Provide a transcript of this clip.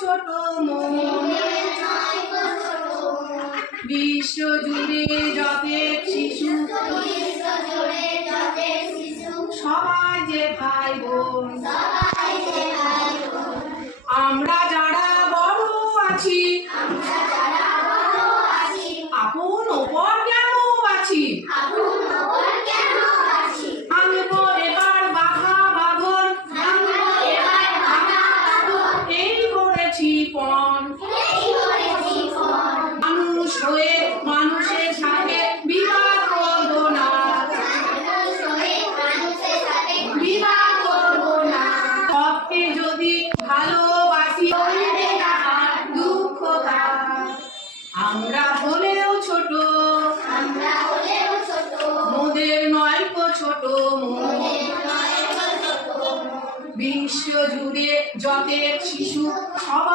ছোট মন, বিশ্ব জুড়ে যতেক শিশু, সবাই যে ভাই বোন। আমরা যারা বড় আছি, আপন ওপর কেন বাছি? ভাঙবো এবার বাধা বাঁধন, এই করেছি পণ। মানুষ হয়ে মানুষের সাথে বিবাদ করবো না, বিবাদ করবো না। সবকে যদি ভালোবাসি দুঃখ কার। আমরা হলেও ছোট, মোদের নয় তো ছোট মন। বিশ্ব জুড়ে যতেক শিশু, সব